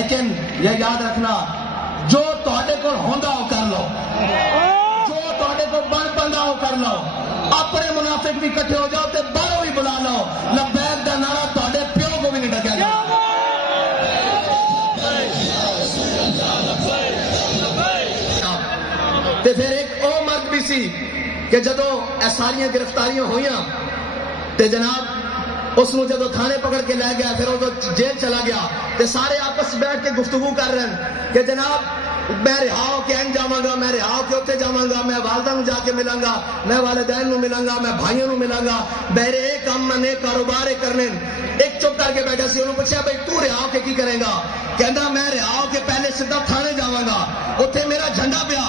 لیکن یہ یاد رکھنا جو تہاڈے کول ہوندا او کر لو، جو تہاڈے کول بن پندا او کر لو، اپنے منافق بھی کٹھے ہو جاؤ تے باہروں بھی بلا لو، لبیک دا نعرہ تہاڈے پیو کو بھی نہیں ڈکیا جائے۔ تے پھر ایک او مرد بھی سی کہ جدو اے ساریاں گرفتاریاں ہوئیاں تے جناب اس نو جدو تھانے پکڑ کے لے گیا، پھر وہ جیل چلا گیا تے سارے آپس بیٹھ کے گفتگو کر رہے ہیں کہ جناب میں رہا ہو کے این جاواں گا، میں رہا ہو کے اتنے جاواں گا، میں والدہ نو جا کے ملاں گا، میں والدین نو ملاں گا، میں بھائیوں نو ملاں گا، میرے ایک کام میں کاروبار کرنے۔ ایک چپ کر کے بیٹھا سی، انہوں پوچھا بھائی تو رہا ہو کے کی کرے گا؟ کہندا میں رہا ہو کے پہلے سیدھا تھانے جاواں گا، اتنے میرا جھنڈا پیا،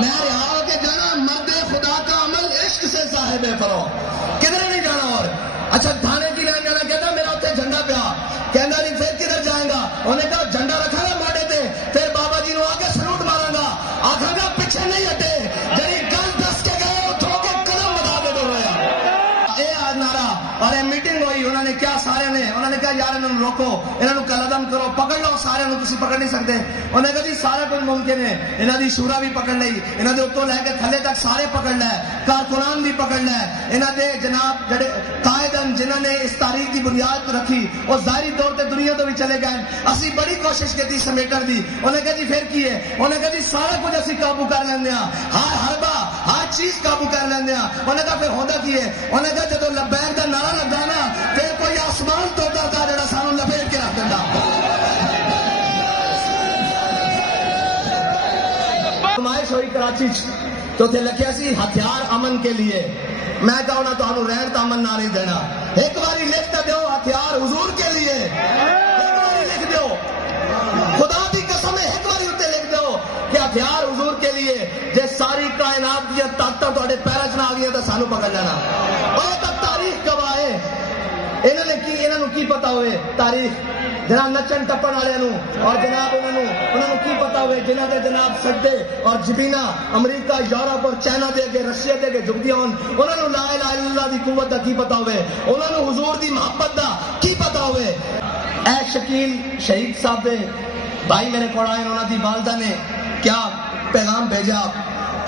میں رہا ہو کے جانا مرد خدا کا عمل عشق سے صاحب فرو، کدھر نہیں جانا۔ اور اچھا تھانے کی لین جانا، کہتا میرا اتنے جھنڈا پیا، کہندا نہیں پھر کدھر جائیں گا؟ انہوں نے کہا جھنڈا رکھا گا ماڈے تے، پھر بابا جی نو آگے سلوٹ مارا گا، آکھاں گا پیچھے نہیں ہٹے، جڑی گل دس کے گئے اٹھو کے قدم بتا کے ڈر رہا۔ اے نعرہ اور اے میٹنگ ہوئی، انہوں نے کیا سارے نے، انہوں نے کہا یار انہوں نے روکو، انہوں نے کل عدم کرو، پکڑ لو سارے نو، تسی پکڑ نہیں سکتے۔ انہوں نے کہا جی سارا کچھ ممکن ہے، انہوں دی شورا بھی پکڑ لئی، انہوں دے اتوں لے کے تھلے تک سارے پکڑ لے، کارکنان بھی پکڑ لے، انہوں دے جناب جڑے قائدن جنہوں نے اس تاریخ کی بنیاد رکھی وہ ظاہری طور تے دنیا تو بھی چلے گئے، اسی بڑی کوشش کی سمیٹر دی۔ انہوں نے کہا جی پھر کی ہے؟ انہوں نے کہا جی سارا کچھ اسی قابو کر لیندے ہاں، ہر حربہ ہر چیز قابو کر لیندے ہاں۔ انہوں نے کہا پھر ہوندا کی ہے؟ انہوں نے کہا جدو لبیک دا نعرہ لگا نا پھر کوئی آسمان توڑدا تھا جڑا سانو لپیٹ کے رکھ دیندا۔ نمائش ہوئی کراچی تو تھے لکھیا سی ہتھیار امن کے لیے، میں کہا انہاں تانوں رہن تے امن نہ نہیں دینا، ایک باری لکھ تے دیو ہتھیار حضور کے لیے، ایک باری لکھ دیو، خدا دی قسم ہے ایک باری اتنے لکھ دیو کہ ہتھیار حضور کے لیے، جے ساری کائنات دی طاقتاں تہاڈے پیراں وچ نہ آ گئیاں تے سانو پکڑ لینا۔ اور تک تاریخ گواہ ہے، انہوں نے کی پتا ہوئے تاریخ جناب نچن ٹپن والوں، اور جناب انہوں نے کی پتا ہوئے جنہوں نے جناب سجدے اور جبینہ امریکہ یورپ اور چائنا دے کے رشیا دے کے جھکدیاں ہون، انہوں نے لا الہ الا اللہ دی قوت دا کی پتا ہوئے، انہوں نے حضور دی محبت دا کی پتا ہوئے۔ اے شکیل شہید صاحب دے بھائی میرے کو آئے، انہوں دی والدہ نے کیا پیغام بھیجا،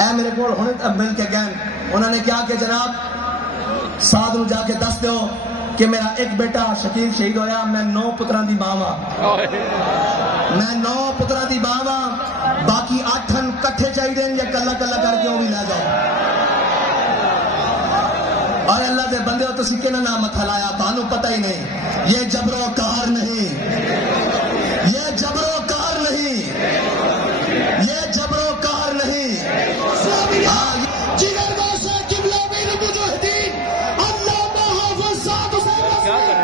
اے میرے کو ہن مل کے گئے، انہوں نے کیا کہ جناب سعد نو جا کے دس دیو کہ میرا ایک بیٹا شکیل شہید ہویا، میں 9 پتراں دی ماں ہاں، میں 9 پتراں دی ماں ہاں، باقی 8 کٹھے چاہیے یا کلا کلا کر کے وہ بھی لے جاؤ۔ اور اللہ دے بندے ہو تسی کہنا نام مت ہلایا، تانوں پتہ ہی نہیں، یہ جبر و قہر نہیں، یہ جبر و قہر نہیں، یہ جبر و قہر نہیں، جگر گو سے قبلہ میر مجاہدین علامہ حافظ سعد حسین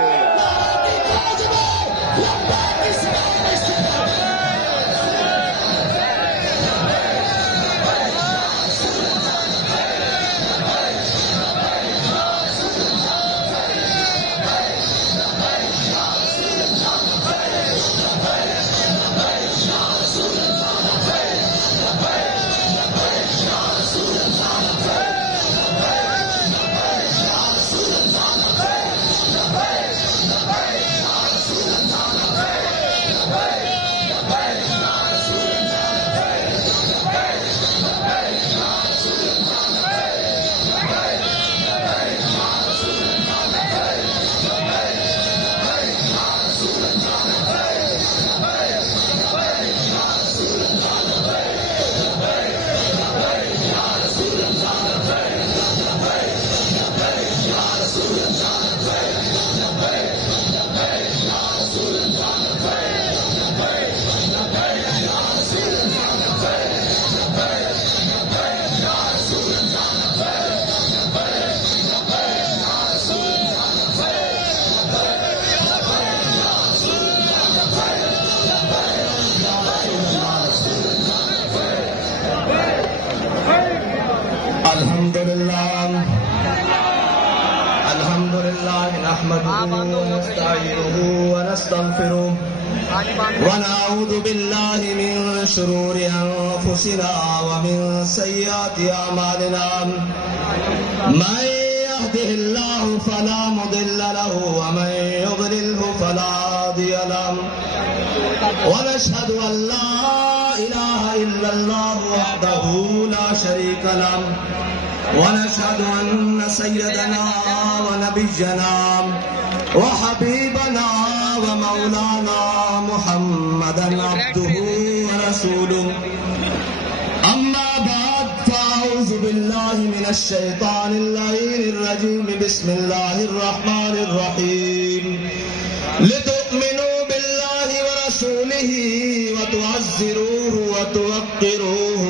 نحمده ونستعينه ونستغفره ونعوذ بالله من شرور أنفسنا ومن سيئات أعمالنا من يهده الله فلا مضل له له ومن يضلله فلا هادي له ونشهد أن لا إله إلا الله وحده لا شريك له ونشهد أن سيدنا ونبينا وحبيبنا ومولانا محمدا عبده ورسوله أما بعد فأعوذ بالله من الشيطان اللعين الرجيم بسم الله الرحمن الرحيم لتؤمنوا بالله ورسوله وتعزروه وتوقروه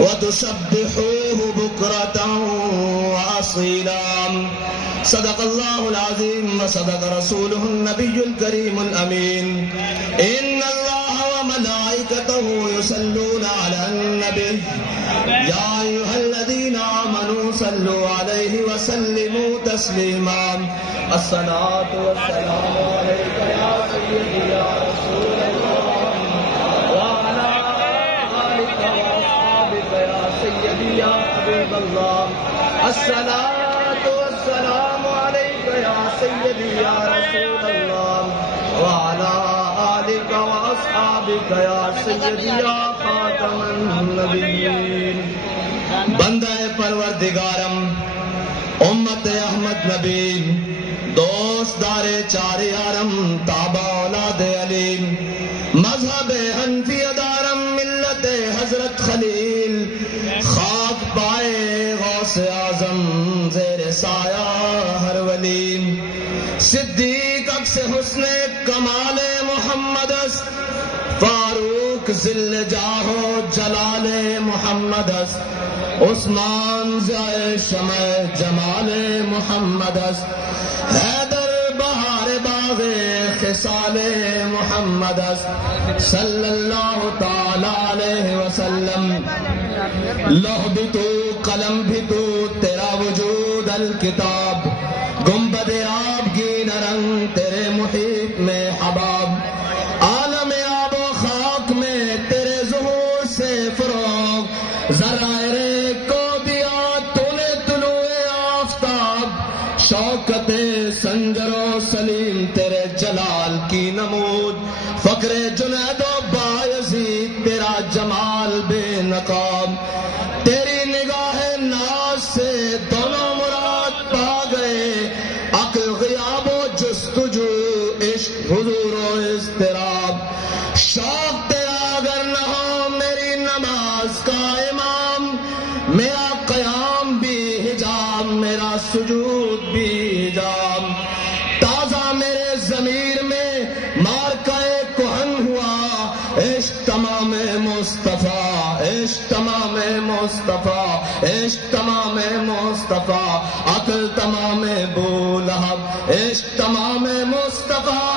وتسبحوه بكرة وأصيلا صدق الله العظيم وصدق رسوله النبي الكريم الأمين إن الله وملائكته يصلون على النبي يا أيها الذين آمنوا صلوا عليه وسلموا تسليما الصلاة والسلام عليك يا سيدي يا رسول الله وعلى آلك وأصحابك يا سيدي يا حبيب الله الصلاة والسلام عليك يا سيدي يا رسول الله وعلى آلك وأصحابك يا سيدي يا خاتم النبيين بندہ پروردگارم امت احمد نبی دوست دار چار یارم تابع اولاد علیم مذہب حنفی دارم ملت حضرت خلیل خاک پائے غوث اعظم زیر سایہ ہر ولی صدیق عکس حسن کمال محمد است فاروق ذل جاہ و جلال محمد است عثمان ضیاء شمع جمال محمد است حیدر بہار باغ خصال محمد است صلی اللہ تعالی علیہ وسلم لوح بھی تو قلم بھی تو تیرا وجود الکتاب گنبد آب کی نرنگ تیرے محیط میں حباب عالم آب و خاک میں تیرے ظہور سے فروغ ذرائع کو دیا تو نے طلوع آفتاب شوکت سنجر و سلیم تیرے جلال کی نمود فقر جنید و بایزید تیرا جمال بے نقاب تیری نگاہ ناز سے دونوں مراد پا گئے عقل غیاب و جستجو عشق حضور و اضطراب شوق تیرا اگر نہ ہو میری نماز کا امام میرا قیام بھی حجاب میرا سجود بھی حجاب تازہ میرے ضمیر میں مارکہ کہن ہوا عشق تمام مصطفیٰ عشق تمام مصطفیٰ عشق تمام مصطفیٰ عقل تمام بولہب عشق تمام مصطفیٰ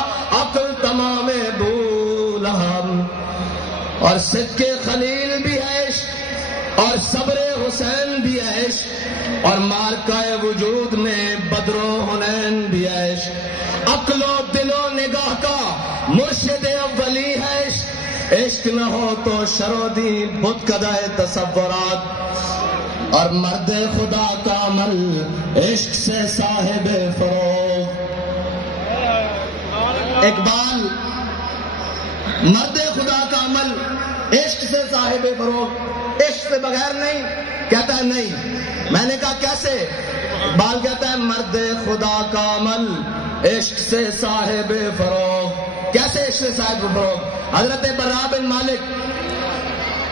عقل تمام بولہب اور صدق خلیل بھی ہے عشق اور صبر حسین بھی ہے عشق اور مارکہ وجود میں بدر و حنین بھی ہے عشق عقل و دل و نگاہ کا مرشد اولی ہے عشق عشق نہ ہو تو شرودی بت کدہ تصورات اور مرد خدا کا عمل عشق سے صاحب فروغ اقبال مرد خدا کا عمل عشق سے صاحب فروغ عشق سے بغیر نہیں کہتا ہے نہیں میں نے کہا کیسے اقبال کہتا ہے مرد خدا کا عمل عشق سے صاحب فروغ کیسے عشق سے صاحب فروغ حضرت براء بن مالک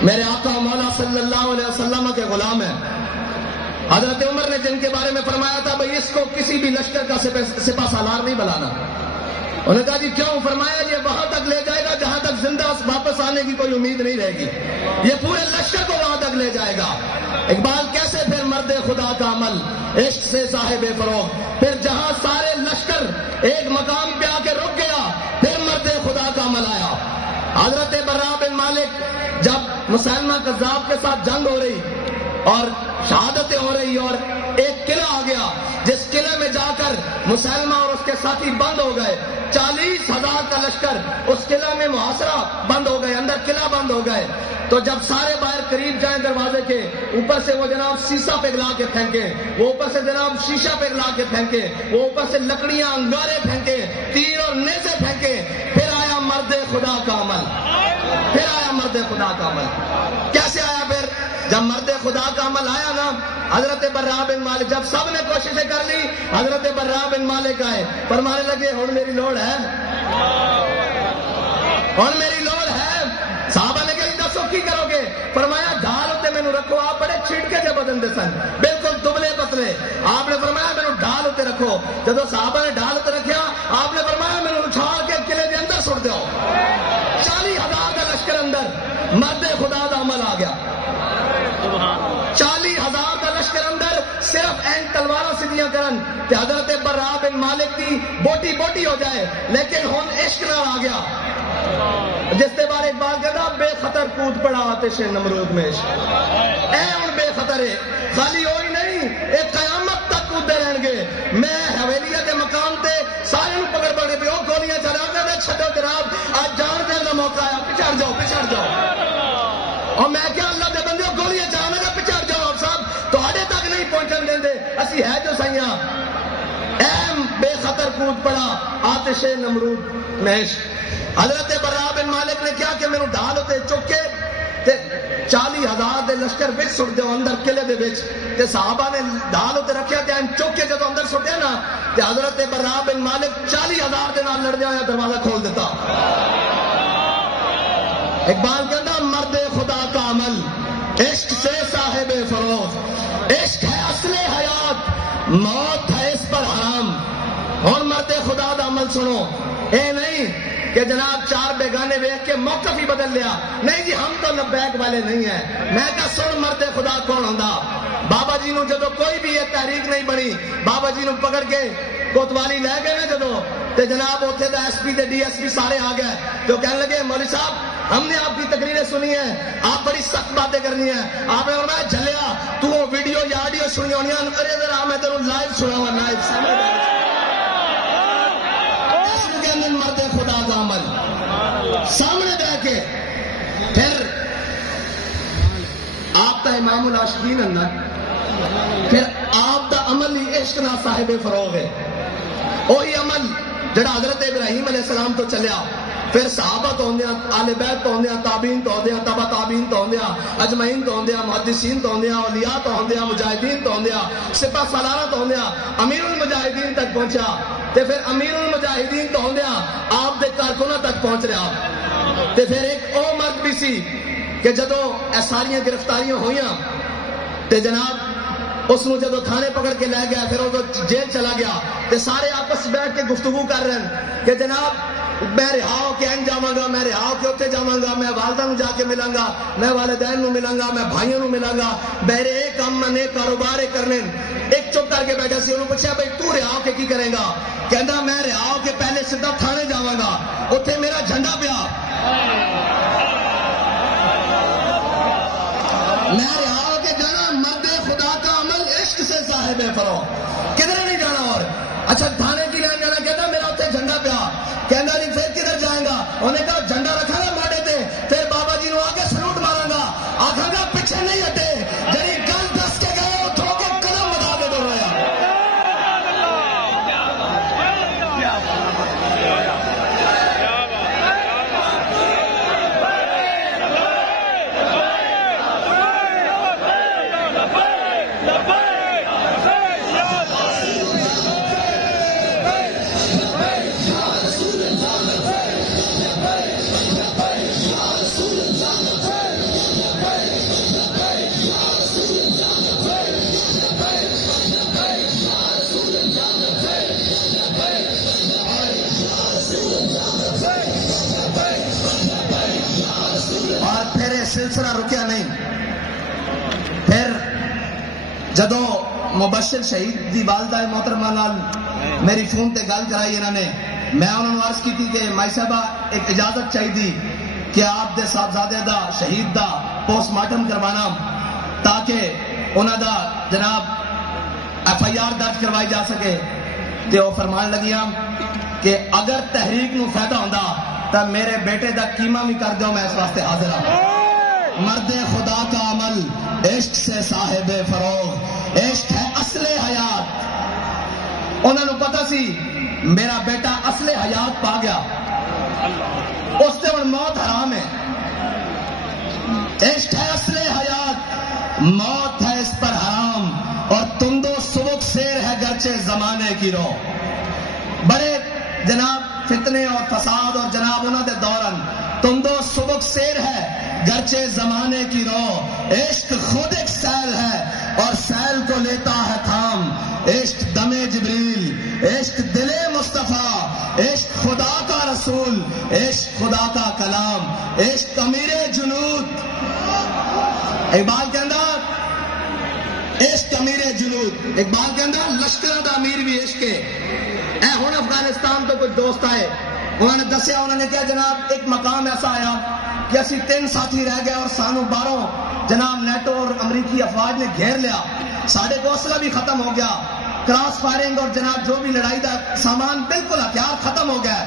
میرے آقا مولا صلی اللہ علیہ وسلم کے غلام ہیں حضرت عمر نے جن کے بارے میں فرمایا تھا بھئی اس کو کسی بھی لشکر کا سپہ سالار نہیں بلانا انہوں نے کہا جی کیوں فرمایا یہ وہاں تک لے جائے گا جہاں تک زندہ واپس آنے کی کوئی امید نہیں رہے گی یہ پورے لشکر کو وہاں تک لے جائے گا اقبال کیسے پھر مرد خدا کا عمل عشق سے صاحب فروغ پھر جہاں سارے لشکر ایک مقام پہ آ کے رک گیا پھر مرد خدا کا عمل آیا حضرت براء بن مالک جب مسلمہ کذاب کے ساتھ جنگ ہو رہی اور شہادتیں ہو رہی اور ایک قلعہ آ گیا جس قلعے میں جا کر مسلمہ اور اس کے ساتھی بند ہو گئے. 40,000 کا لشکر اس قلعہ میں محاصرہ بند ہو گئے, اندر قلعہ بند ہو گئے. تو جب سارے باہر قریب جائیں دروازے کے, اوپر سے وہ جناب سیسا پگھلا کے پھینکے, وہ اوپر سے جناب شیشہ پگھلا کے پھینکے, وہ اوپر سے لکڑیاں انگارے پھینکے, تیر اور نیزے پھینکے. پھر آیا مرد خدا کا عمل, پھر آیا مرد خدا کا عمل. کیسے آیا پھر؟ جب مرد خدا کا عمل آیا نا, حضرت برا بن مالک, جب سب نے کوششیں کر لی, حضرت برا بن مالک آئے, فرمانے لگے ہن میری لوڑ ہے, ہن میری لوڑ ہے. صحابہ نے کہا دسو کی کرو گے؟ فرمایا ڈھال اتنے مینو رکھو. آپ بڑے چھڑکے جے بدن دے سن, بالکل دبلے پتلے. آپ نے فرمایا مینو ڈھال اتنے رکھو. جب صحابہ نے ڈھال اتنے رکھیا, آپ نے فرمایا مینو اچھال کے قلعے کے اندر سٹ دو. 40,000 کا لشکر اندر, مرد خدا کا عمل آ گیا. 40,000 کا لشکر اندر, صرف این تلوار سیدیاں کرن کہ حضرت برا بن مالک کی بوٹی بوٹی ہو جائے. لیکن ہن عشق نہ آ گیا, جس کے بارے اقبال کہتا بے خطر کود پڑا آتش نمرود میں. اے ہن بے خطر ہے, خالی ہوئی نہیں, ایک قیامت تک کودتے رہن گے. میں حویلیہ کے مقام تے سارے پکڑ پکڑ پہ گولیاں چلا کر چھڈو جناب, آج جان دین کا موقع آیا, پچھڑ جاؤ پچھڑ جاؤ. اور میں کیا اللہ دے بندے گولیاں چلانا کا پچھڑ جاؤ صاحب, تواڈے تک نہیں پہنچن دیں. اسی ہے جو سائیاں. اے بے خطر کود پڑا آتش نمرود میں. حضرت برا بن مالک نے کیا کہ میرے ڈھال ہوتے چک کے 40,000 دے لشکر بچ سٹ دو اندر قلعے دے وچ. تے صحابہ نے ڈھال ہوتے رکھیا تے چک کے جدو اندر سٹیا نا, تے حضرت برا بن مالک 40,000 دے نال لڑدیا ہویا دروازہ کھول دیتا. اقبال کہتا مرد خدا کا عمل, عشق سے صاحب فروغ, عشق ہے اصل حیات, موت ہے اس پر حرام. اور مرد خدا کا عمل سنو, اے نہیں کہ جناب 4 بیگانے ویکھ کے موقف ہی بدل لیا. نہیں جی ہم تو لبیک والے نہیں ہیں. میں کہا سن مرد خدا کون ہوندا. بابا جی نو جدو کوئی بھی یہ تحریک نہیں بنی, بابا جی نو پکڑ کے کوتوالی لے گئے نا جدو, تے جناب اوتھے دا ایس پی تے ڈی ایس پی سارے آ گئے. تو کہنے لگے مولوی صاحب ہم نے آپ کی تقریریں سنی ہیں, آپ بڑی سخت باتیں کرنی ہیں. آپ نے فرمایا جھلیا تو وہ ویڈیو یا آڈیو سنی ہونی ہیں, ارے ذرا میں تینوں لائیو سناواں, لائیو سامنے مرد خدا کا عمل سامنے رہ کے. پھر آپ کا امام العاشقین اندر, پھر آپ کا عمل ہی عشق نہ صاحب فروغ ہے. وہی عمل جڑا حضرت ابراہیم علیہ السلام تو چلیا, پھر صحابہ تو ہوندیا, آل بیت تو ہوندیا, تابعین تو ہوندیا, تبع تابعین تو ہوندیا, اجمعین تو ہوندیا, محدثین تو ہوندیا, اولیاء تو ہوندیا, مجاہدین تو ہوندیا, سپہ سالارہ تو ہوندیا, امیر المجاہدین تک پہنچا. تے پھر امیر المجاہدین تو ہوندیا آپ دے کارکنوں تک پہنچ رہا. تے پھر ایک او مرد بھی سی کہ جدو اے ساریاں گرفتاریاں ہوئیاں, تے جناب اس نے جدو تھانے پکڑ کے لے گیا, پھر وہ جیل چلا گیا. تے سارے آپس بیٹھ کے گفتگو کر رہے ہیں کہ جناب میں رہا ہو کے این جاواں گا, میں رہا ہو کے اتنے جاواں گا, میں والدہ نو جا کے ملاں گا, میں والدین نو ملاں گا, میں بھائیوں نو ملاں گا, میرے ایک کام میں کاروبار کرنے. ایک چپ کر کے بیٹھا سی, انہوں نے پوچھا بھائی تو رہا ہو کے کی کرے گا؟ کہندا میں رہا ہو کے پہلے سیدھا تھانے جاواں گا, اتنے میرا جھنڈا پیا, میں رہا ہو کے جانا. مرد خدا کا عمل عشق سے صاحب فروغ, کدھر نہیں جانا. اور اچھا تھانے کی لائن جانا, کہتا میرا اتنے جھنڈا پیا. کہنا نہیں پھر کدھر جائیں گا؟ انہوں نے کہا جھنڈا رکھا گا ماڈے تے, پھر بابا جی نو آگے سلوٹ مارا گا, آکھا گا پیچھے نہیں ہٹے, جی گل دس کے گئے اتھو کے قدم بتا کے دو رہا. سلسلہ رکیا نہیں. پھر جدو مبشر شہید دی والدہ محترمہ نال میری فون تے گل کرائی انہوں نے, میں انہوں نے عرض کی تھی کہ مائی صاحبہ ایک اجازت چاہیے کہ آپ دے صاحبزادے دا شہید دا پوسٹ مارٹم کروانا, تاکہ انہوں دا جناب ایف آئی آر درج کروائی جا سکے. تے وہ فرمان لگیا کہ اگر تحریک نو فائدہ ہوندا تو میرے بیٹے دا قیمہ بھی کر دو، میں اس واسطے حاضر ہوں۔ مرد خدا کا عمل عشق سے صاحب فروغ، عشق ہے اصل حیات۔ انہوں نے پتا سی میرا بیٹا اصل حیات پا گیا، اس سے ہن موت حرام ہے۔ عشق ہے اصل حیات، موت ہے اس پر حرام، اور تم دو سبک سیر ہے گرچہ زمانے کی رو۔ بڑے جناب فتنے اور فساد اور جناب انہوں دے دوران تم دو سبک سیر ہے گرچہ زمانے کی رو۔ عشق خود ایک سیل ہے اور سیل کو لیتا ہے تھام، عشق دم جبریل، عشق دل مصطفیٰ، عشق خدا کا رسول، عشق خدا کا کلام، عشق امیر جنود۔ اقبال کے اندر عشق امیر جنود، اقبال کے اندر لشکر دا امیر بھی عشق ہے۔ اے ہن افغانستان تو کچھ دوست آئے، انہوں نے دسیا، انہوں نے کہا جناب ایک مقام ایسا آیا کہ اسی 3 ساتھی رہ گئے اور سانو باہروں جناب نیٹو اور امریکی افواج نے گھیر لیا، ساڑھے کو اسلحہ بھی ختم ہو گیا، کراس فائرنگ اور جناب جو بھی لڑائی دا سامان بالکل ہتھیار ختم ہو گیا۔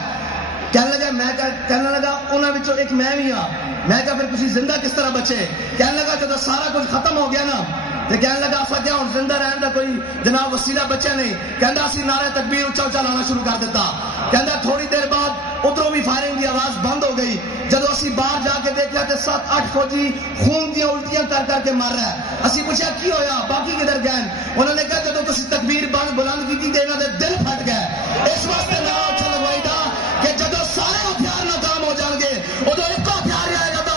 کہنے لگا انہوں نے ایک میں بھی ہاں، میں کہا پھر کسی زندہ کس طرح بچے؟ کہنے لگا جب سارا کچھ ختم ہو گیا نا تو کہنے لگا اصا کیا ہوں زندہ رہن کا کوئی جناب وسیلہ بچا نہیں، کہندا اسی نعرہ تکبیر اچا اچا لانا شروع کر دیتا۔ کہندا تھوڑی دیر بعد ادھروں بھی فائرنگ کی آواز بند ہو گئی، جب اسی باہر جا کے دیکھا تو 7-8 فوجی خون دیا الٹیاں کر کر کے مر رہا ہے۔ اسی پوچھا کی ہویا، باقی کدھر گئے؟ انہوں نے کہا جب تسی تکبیر بلند کی تھی انہوں نے دل پھٹ گئے۔ اس واسطے میں اچھا لگوائی تھا کہ جب سارے ہتھیار ناکام ہو جان گے ادو ایک ہتھیار رہے گا تو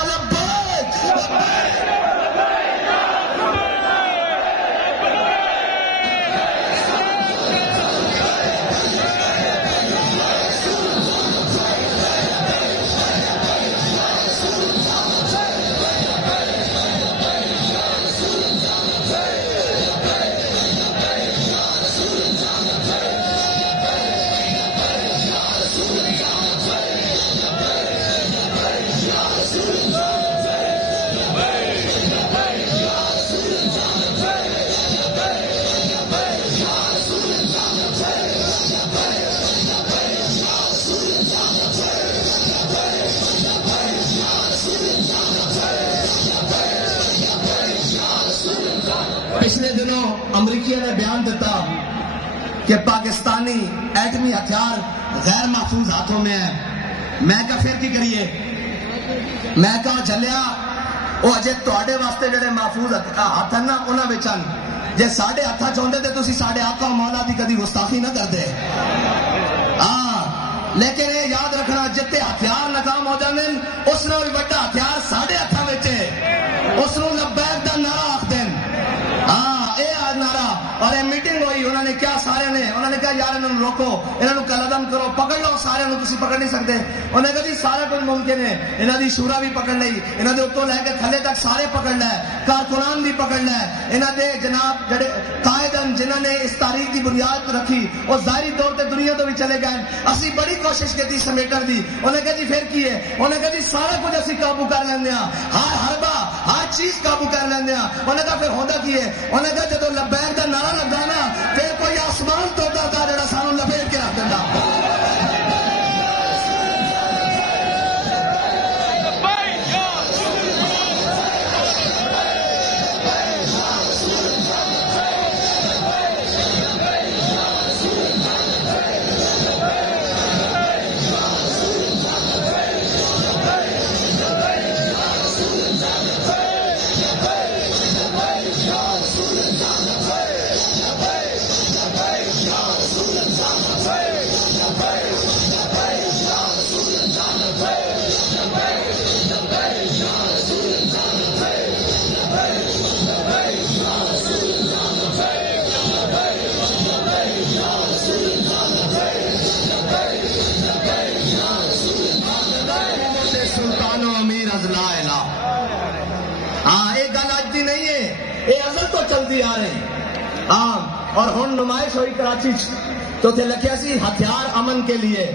پچھلے دنوں امریکیوں نے بیان دیتا کہ پاکستانی ایٹمی ہتھیار غیر محفوظ ہاتھوں میں ہے۔ میں کہا پھر کی کریے؟ میں کہا جلیا وہ اجے تواڈے واسطے جڑے محفوظ ہاتھ ہیں نا انہاں وچ ہن، جے ساڈے ہتھاں چاہندے تے تسی ساڈے آقا و مولا دی کدی گستاخی نہ کردے۔ لیکن یہ یاد رکھنا جتے ہتھیار ناکام ہو جاندے اس نال بھی بڑا ہتھیار ساڈے ہتھاں وچ ہے، اس نوں لبیک دا نعرہ آکھدے ہیں۔ نعرہ اور یہ میٹنگ ہوئی، انہوں نے کیا سارے نے انہوں نے کہا یار انہوں روکو، انہوں کل عدم کرو، پکڑ لو سارے تسی پکڑ نہیں سکتے۔ انہوں نے کہا جی سارا کچھ ممکن ہے، انہوں نے شورا بھی پکڑ لی، انہوں نے اتوں لے کے تھلے تک سارے پکڑ لے، کارکنان بھی پکڑ لے، انہوں نے جناب جڑے قائدن جنہوں نے اس تاریخ کی بنیاد رکھی وہ ظاہری طور پہ دنیا تو بھی چلے گئے، اسی بڑی کوشش کی سمیٹر دی۔ انہوں نے کہا جی پھر کی ہے؟ انہوں نے کہا جی سارا کچھ اسی قابو کر لیندے ہاں، ہر حربہ ہر چیز قابو کر لیندے ہاں۔ انہوں نے کہا پھر ہوتا کی ہے؟ انہوں نے کہا جب لبیک دا نعرہ لگا نا پھر کوئی آسمان توڑتا تھا جڑا سانو لپیٹ کے رکھ دینا۔ چلتی آ رہی اور ہن نمائش ہوئی کراچی تو تے لکھیا سی ہتھیار امن کے لیے۔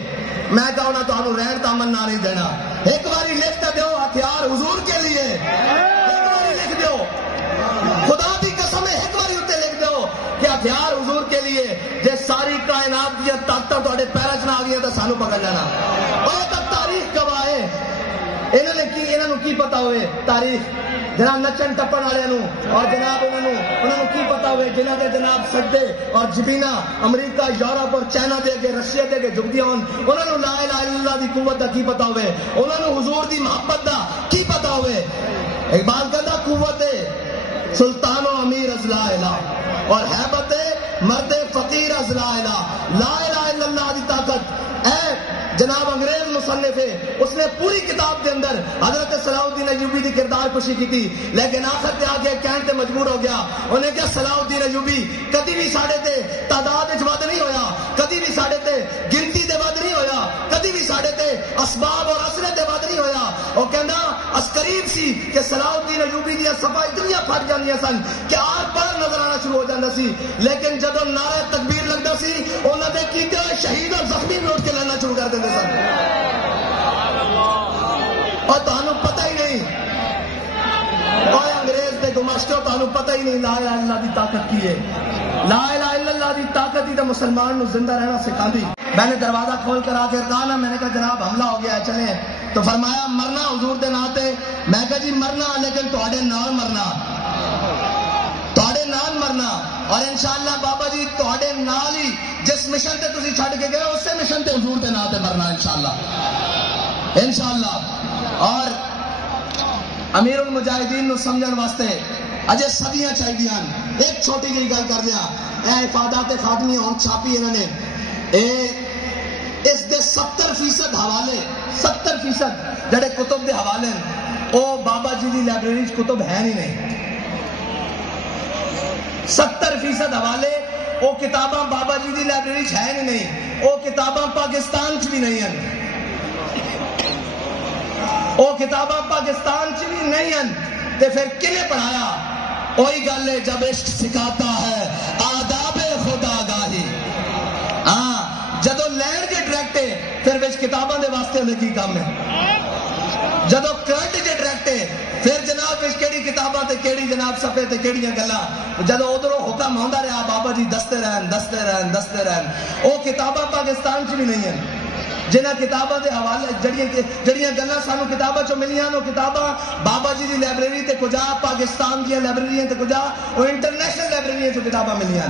میں کہا نہ تمہیں رہن تو امن نہ نہیں دینا، ایک باری لکھ دو ہتھیار حضور کے لیے، ایک باری لکھ دو، خدا دی قسم ایک باری اتنے لکھ دو کہ ہتھیار حضور کے لیے جے ساری کائنات دیا طاقتاں تواڈے پیراں چ نہ آ گئیاں تے سانو پکڑ لینا. اور تک تاریخ گواہ ہے. انہاں نوں کی پتا ہوئے تاریخ جناب نچن ٹپن والے اور جناب انہوں کی پتا ہوئے جنہوں کے جناب سجدے اور جبینا امریکہ یورپ اور چائنا دے کے رشیا دے کے جھکدیاں انہوں نے لا الہ الا اللہ دی قوت دا کی پتا ہوئے, انہوں نے حضور دی محبت دا کی پتا ہوئے. اقبال کہتا قوت سلطان و امیر از لا الہ اور حیبت مرد فقیر از لا الہ. لا الہ الا اللہ دی طاقت اے جناب انگریز مصنف ہے, اس نے پوری کتاب کے اندر حضرت صلاح الدین ایوبی کی کردار کشی کی تھی, لیکن آخر پہ آگے کہنے تے مجبور ہو گیا. انہیں کہا صلاح الدین ایوبی کدی بھی ساڑھے تے تعداد ود نہیں ہویا, کدی بھی ساڑھے تے گنتی دے ود نہیں ہویا, کدی بھی ساڑھے تے اسباب اور اسلحے دے ود نہیں ہویا. وہ کہنا اس قریب سی کہ صلاح الدین ایوبی دیا صفا اتنی پھٹ جاندیاں سن کہ آر پار نظر آنا شروع ہو جاتا سی, لیکن جب نعرہ تکبیر لگتا سی انہوں نے کیتے ہوئے شہید اور زخمی بھی اٹھ کے لڑنا شروع کر دیتے سن. اور تمہیں پتہ ہی نہیں, اور انگریز دے گماشتو تمہیں پتہ ہی نہیں لا الہ الا اللہ دی طاقت کی ہے. لا الہ الا اللہ دی طاقت ہی تو مسلمان نو زندہ رہنا سکھا دی. میں نے دروازہ کھول کر آ کے کہا نا, میں نے کہا جناب حملہ ہو گیا ہے چلیں, تو فرمایا مرنا حضور دے ناتے. میں کہا جی مرنا لیکن تواڈے نال مرنا, تواڈے نال مرنا, اور انشاءاللہ بابا جی تواڈے نال ہی جس مشن تے تسی چھڈ کے گئے اسی مشن تے حضور دے ناتے مرنا انشاءاللہ انشاءاللہ. اور امیر المجاہدین نو سمجھن واسطے اجے صدیاں چاہیے. ایک چھوٹی جی گل کر دیا, اے افادات خاتمی ہوں چھاپی انہوں نے, اس دے 70% حوالے 70% جڑے کتب دے حوالے او بابا جی دی لائبریری کتب ہے نہیں. 70% حوالے وہ کتاباں بابا جی دی لائبریری ہے نہیں, وہ کتاباں پاکستان چ بھی نہیں ہیں, وہ کتاباں پاکستان چ بھی نہیں ہیں. تے پھر کنے پڑھایا؟ وہی گل ہے جب عشق سکھاتا ہے آداب خدا گاہی. ہاں جدو لین کے ڈائریکٹ ہے پھر بچ کتاباں دے واسطے لگی کام ہے. جدو کرنٹ کے ڈائریکٹ ہے پھر جناب اس کیڑی کتاباں تے کیڑی جناب صفحے تے کیڑیاں گلاں. جدو ادھروں حکم ہوندا رہا بابا جی دستے رہن وہ کتاباں پاکستان چ بھی نہیں ہیں. جنہ کتاباں دے حوالے جڑیاں گلاں سانو کتاباں چوں ملیاں وہ کتاباں بابا جی دی لائبریری تے کجا پاکستان دی لائبریریاں تے کجا وہ انٹرنیشنل لائبریریاں چوں کتاباں ملیاں.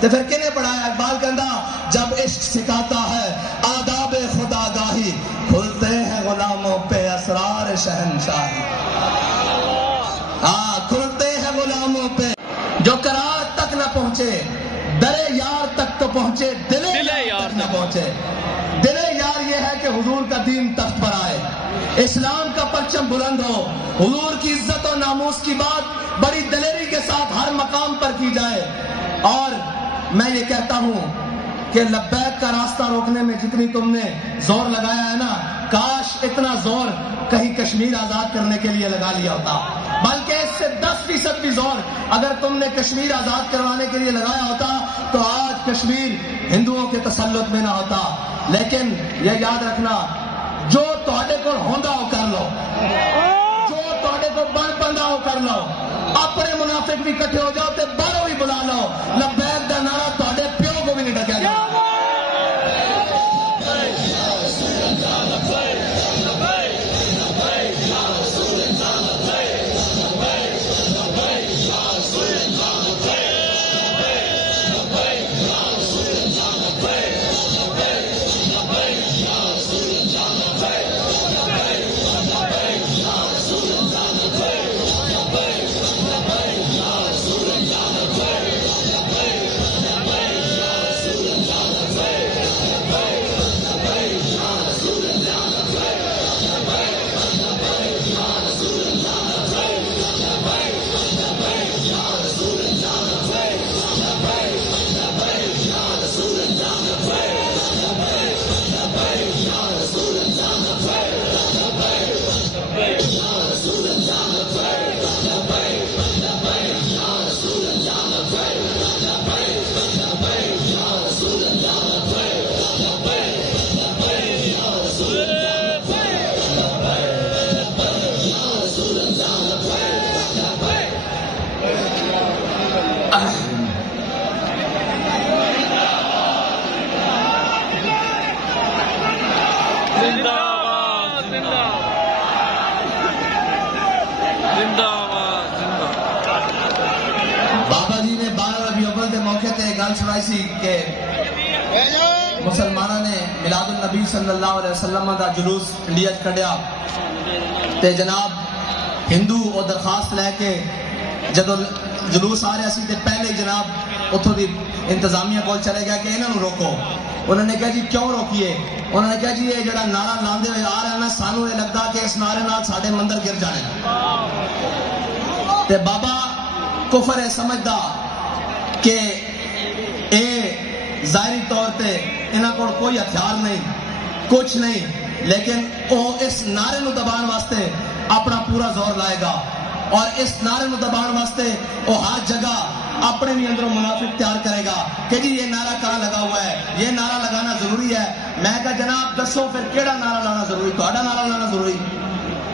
تے پھر کنے پڑھایا؟ اقبال کہندا جب عشق سکھاتا ہے آداب خدا گاہی, کھلتے ہیں غلاموں پہ اسرار شہنشاہی. ہاں کھلتے ہیں غلاموں پہ جو قرار تک نہ پہنچے, درے یار تک تو پہنچے, دلے یار تک نہ پہنچے. دلے یار یہ ہے کہ حضور کا دین تخت پر آئے, اسلام کا پرچم بلند ہو, حضور کی عزت و ناموس کی بات بڑی دلیری کے ساتھ ہر مقام پر کی جائے. اور میں یہ کہتا ہوں کہ لبیک کا راستہ روکنے میں جتنی تم نے زور لگایا ہے نا, کاش اتنا زور کہیں کشمیر آزاد کرنے کے لیے لگا لیا ہوتا, بلکہ اس سے 10% بھی زور اگر تم نے کشمیر آزاد کروانے کے لیے لگایا ہوتا تو آج کشمیر ہندوؤں کے تسلط میں نہ ہوتا. لیکن یہ یاد رکھنا, جو تواڈے کول ہوندا ہو کر لو, جو تواڈے کو بن پندا ہو کر لو, اپنے منافق بھی کٹھے ہو جاؤ تے باہروں بھی بلا لو, لبیک دا نعرہ تواڈے پیو کو بھی نہیں ڈکیا جائے. بابا جی نے 12 ربیع الاول کے موقع تے گل سنائی سی کہ مسلمانوں نے میلاد النبی صلی اللہ علیہ وسلم دا جلوس انڈیا کڈیا تے جناب ہندو وہ درخواست لے کے جدو جلوس آ رہا سی تے پہلے جناب اتھوں دی انتظامیہ کول چلے گیا کہ انہوں روکو. انہوں نے کہا جی کیوں روکیے؟ انہوں نے کہا جی یہ جڑا نعرہ لاندے ہوئے آ رہا ہے نا سانو یہ لگتا کہ اس نعرے نال ساڈے مندر گر جانے. تے بابا کفر ہے سمجھدا کہ اے ظاہری طور پہ انہاں کول کوئی ہتھیار نہیں کچھ نہیں لیکن وہ اس نعرے نو دبان واسطے اپنا پورا زور لائے گا اور اس نعرے نو دبان واسطے وہ ہر جگہ اپنے بھی اندروں منافق تیار کرے گا کہ جی یہ نعرہ کہاں لگا ہوا ہے, یہ نعرہ لگانا ضروری ہے. میں کہا جناب دسو پھر کیڑا نعرہ لانا ضروری؟ تہاڈا نعرہ لانا ضروری؟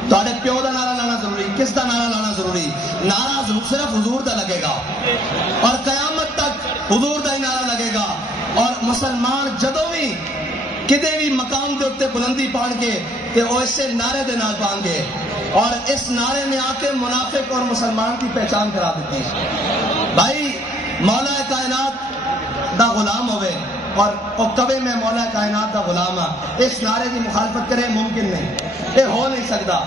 تہاڈے پیو دا نعرہ لانا ضروری؟ کس دا نعرہ لانا ضروری؟ نعرہ صرف حضور دا لگے گا اور قیامت تک حضور دا ہی نعرہ لگے گا. اور مسلمان جدوں بھی کدے بھی مقام دے اتنے بلندی پان کے کہ وہ اسے نعرے دے نال پان گے اور اس نعرے میں آ کے منافق اور مسلمان کی پہچان کرا دیتی. بھائی مولا کائنات دا غلام ہوئے اور کبھی میں مولا کائنات دا غلام ہاں, اس نعرے کی مخالفت کرے ممکن نہیں, یہ ہو نہیں سکتا.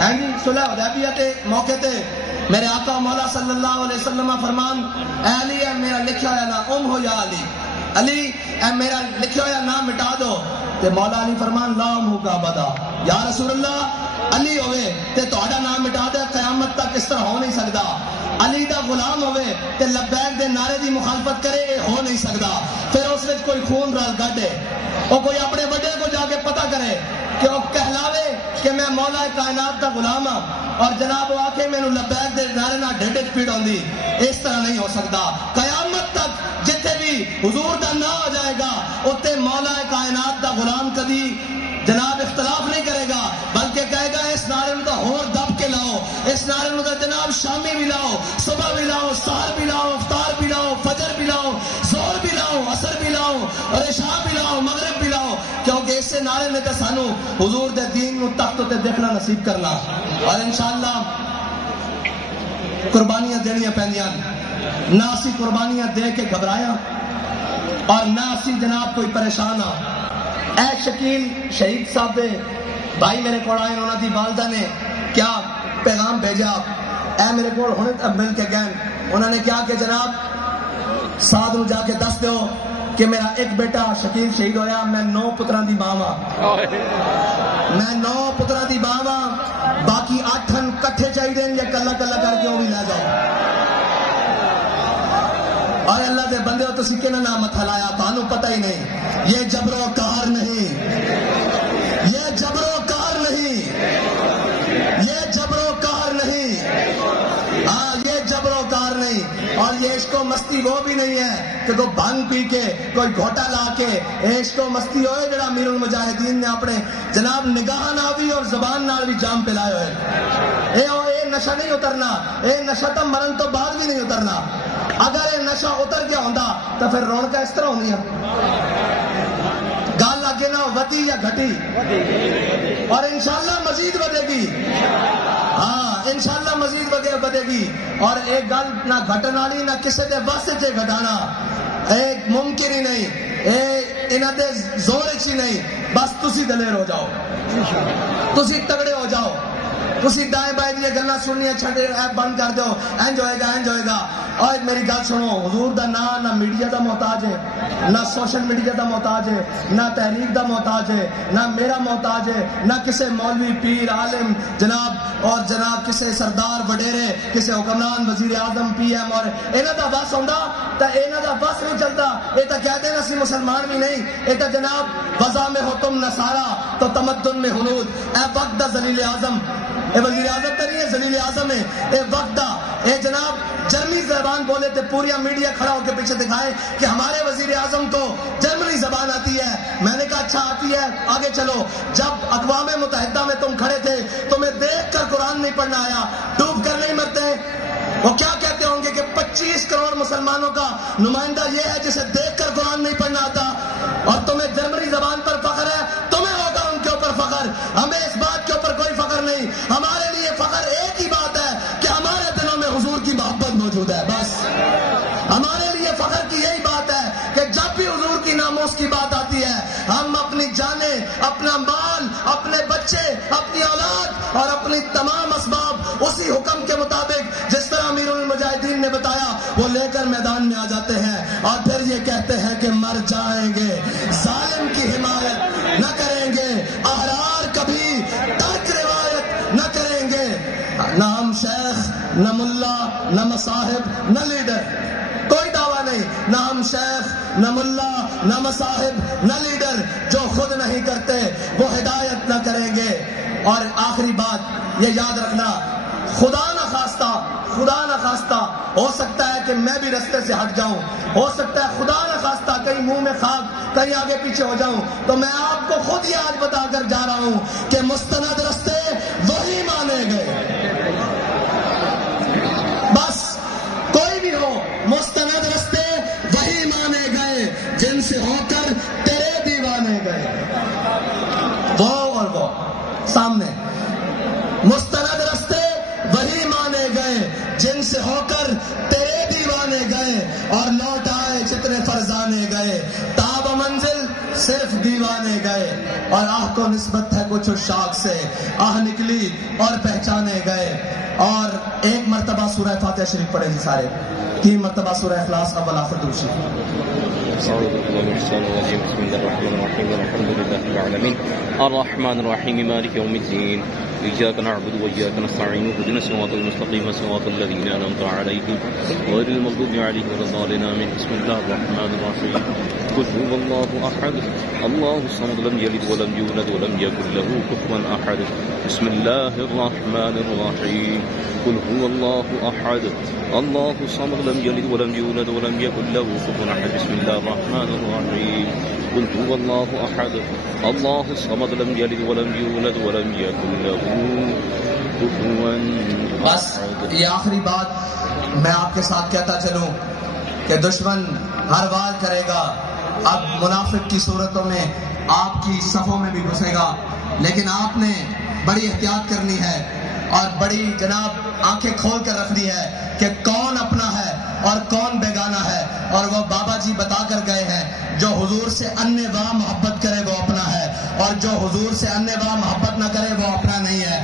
ہیں جی صلح حدیبیہ کے موقع تے میرے آقا مولا صلی اللہ علیہ وسلم فرمان اے علی اے میرا لکھا ہوا نام ہو یا علی, علی اے میرا لکھا ہوا نام مٹا دو. تے مولا علی فرمان لا منہ کا بدا یا رسول اللہ علی ہوئے تے تہاڈا نام مٹا دے قیامت تک اس طرح ہو نہیں سکتا. علی دا غلام ہوئے تے لبیک دے نعرے دی مخالفت کرے یہ ہو نہیں سکتا. پھر اس وچ کوئی خون رل گڈے وہ کوئی اپنے بڑے کو جا کے پتہ کرے کہ وہ کہلاوے کہ میں مولا کائنات دا غلام ہاں اور جناب وہ آکے میں لبیک دے نعرے نہ ڈھڈ پیڑ ہوندی. اس طرح نہیں ہو سکتا. قیامت تک جتنے بھی حضور دا نہ آ جائے گا اتنے مولا کائنات دا غلام کبھی جناب اختلاف نہیں کرے گا بلکہ کہے گا اس نعرے میں تو ہور دب کے لاؤ, اس نعرے میں تو جناب شامی بھی لاؤ, صبح بھی لاؤ, سحر بھی لاؤ, افطار بھی لاؤ, فجر بھی لاؤ, ظہر بھی لاؤ, عصر بھی لاؤ اور عشاء بھی لاؤ, مغرب بھی لاؤ, کیونکہ اسے نعرے میں تو سانو حضور دے دین نو تخت تے دیکھنا نصیب کرنا. اور انشاءاللہ قربانیاں دینیاں پیندیاں, نہ اسی قربانیاں دے کے گھبرایا اور نہ اسی جناب کوئی پریشان ہاں. اے شکیل شہید صاحب دے بھائی میرے کو آئے, انہوں دی والدہ نے کیا پیغام بھیجا, اے میرے کو ہونے تک مل کے گئے, انہوں نے کیا کہ جناب سعد نو جا کے دس دیو کہ میرا ایک بیٹا شکیل شہید ہویا, میں 9 پتران دی ماں ہاں, میں 9 پتران دی ماں ہاں, باقی 8 کٹھے چاہیے دیں یا کلا کلا کر کے وہ بھی لے جاؤ. اور اللہ دے بندے ہو تسی کہنا نام مت ہلایا, تانوں پتہ ہی نہیں یہ جبر و قہر نہیں, یہ جبر و قہر نہیں, یہ جبر و قہر نہیں, ہاں یہ جبر و قہر نہیں. اور یہ عشق و مستی وہ بھی نہیں ہے کہ کوئی بھنگ پی کے کوئی گھوٹا لا کے عشق و مستی ہوئے جڑا امیر المجاہدین نے اپنے جناب نگاہ نال بھی اور زبان نال بھی جام پلائے ہوئے. اے نشہ نہیں اترنا, اے نشہ تو مرن تو بعد بھی نہیں اترنا. اگر یہ نشہ اتر گیا ہوندا تو پھر رونقاں اس طرح ہوندیاں, گل اگے نہ ودی یا گھٹی, اور انشاءاللہ مزید ودے گی. ہاں انشاءاللہ مزید ودے گی. اور ایک گل نہ گھٹن والی نہ کسی دے بس چ گھٹانا ایک ممکن ہی نہیں, انہاں دے زور چ ہی نہیں. بس تسی دلیر ہو جاؤ, تسی تگڑے ہو جاؤ, تسی دائیں بائیں دی گلاں سننیاں چھڈ بند کر دو, انج ہوئے گا انج ہوئے گا. اور میری گل سنو, حضور دا نہ میڈیا دا محتاج ہے, نہ سوشل میڈیا دا محتاج ہے, نہ تحریک دا محتاج ہے, نہ میرا محتاج ہے, نہ کسی مولوی پیر عالم جناب اور جناب کسی سردار وڈیرے کسی حکمران وزیر اعظم پی ایم اور انہاں دا بس ہوندا تا انہاں دا بس نہیں چلتا. یہ تو کہتے ہیں اسی مسلمان بھی نہیں, یہ تو جناب وضع میں ہو تم نصارا تو تمدن میں ہنود. اے وقت دا ذلیل اعظم, اے وزیر اعظم تو نہیں ہے, ذلیل اعظم ہے. اے وقت دا اے جناب جرمنی زبان بولے تھے, پوریا میڈیا کھڑا ہو کے پیچھے دکھائے کہ ہمارے وزیر اعظم کو جرمنی زبان آتی ہے. میں نے کہا اچھا آتی ہے, آگے چلو. جب اقوام متحدہ میں تم کھڑے تھے تمہیں دیکھ کر قرآن نہیں پڑھنا آیا, ڈوب کر نہیں مرتے. وہ کیا کہتے ہوں گے کہ 25 کروڑ مسلمانوں کا نمائندہ یہ ہے جسے دیکھ کر قرآن نہیں پڑھنا آتا, اور تمہیں جرمنی زبان پر فخر ہے, تمہیں ہوگا ان کے اوپر ہمارے لیے فخر ایک ہی بات ہے کہ ہمارے دلوں میں حضور کی محبت موجود ہے. بس ہمارے لیے فخر کی یہی بات ہے کہ جب بھی حضور کی ناموس کی بات آتی ہے ہم اپنی جانیں، اپنا مال، اپنے بچے، اپنی اولاد اور اپنی تمام اسباب اسی حکم کے مطابق جس طرح امیر المجاہدین نے بتایا وہ لے کر میدان میں آ جاتے ہیں اور پھر یہ کہتے ہیں کہ مر جائیں گے، ظالم کی حمایت نہ کریں گے، احرار کبھی ترک روایت نہ کریں گے. نہ ہم شیخ، نہ ملا، نہ مصاحب، نہ لیڈر، کوئی دعویٰ نہیں. نہ ہم شیخ، نہ ملا، نہ مصاحب، نہ لیڈر. جو خود نہیں کرتے وہ ہدایت نہ کریں گے. اور آخری بات یہ یاد رکھنا، خدا نہ خواستہ ہو سکتا ہے کہ میں بھی رستے سے ہٹ جاؤں، ہو سکتا ہے خدا نہ خواستہ کہیں منہ میں خاک، کہیں آگے پیچھے ہو جاؤں، تو میں آپ کو خود یہ آج بتا کر جا رہا ہوں کہ مستند رستے وہی مانے گئے. بس کوئی بھی ہو، مستند رستے وہی مانے گئے جن سے ہو کر تیرے دیوانے گئے. وہ اور وہ سامنے، مستند رستے وہی مانے گئے جن سے ہو کر تیرے دیوانے گئے اور لوٹ آئے جتنے فرزانے گئے. تاب منزل صرف دیوانے گئے اور آہ کو نسبت ہے کچھ اس شاخ سے، آہ نکلی اور پہچانے گئے. اور ایک مرتبہ سورہ فاتحہ شریف پڑھیں جی سارے، 3 مرتبہ سورہ اخلاص اول آخر درود شریف. بسم الله الرحمن الرحيم والحمد لله رب العالمين الرحمن الرحيم مالك يوم الدين إياك نعبد وإياك نستعين اهدنا الصراط المستقيم صراط الذين أنعمت عليهم غير المغضوب عليهم ولا الضالين آمين. بسم الله الرحمن الرحيم قل هو الله أحد الله الصمد لم يلد ولم يولد ولم يكن له كفوا أحد. بسم الله الرحمن الرحيم قل هو الله أحد الله الصمد لم يلد ولم يولد ولم يكن له كفوا أحد. بسم الله الرحمن الرحيم قل هو الله أحد الله الصمد لم يلد ولم يولد ولم يكن له كفوا أحد. بس یہ آخری بات میں آپ کے ساتھ کہتا چلوں کہ دشمن ہر وار کرے گا، اب منافق کی صورتوں میں آپ کی صفوں میں بھی گھسے گا، لیکن آپ نے بڑی احتیاط کرنی ہے اور بڑی جناب آنکھیں کھول کر رکھنی ہے کہ کون اپنا ہے اور کون بیگانہ ہے. اور وہ بابا جی بتا کر گئے ہیں جو حضور سے انے واہ محبت کرے وہ اپنا ہے اور جو حضور سے انے واہ محبت نہ کرے وہ اپنا نہیں ہے.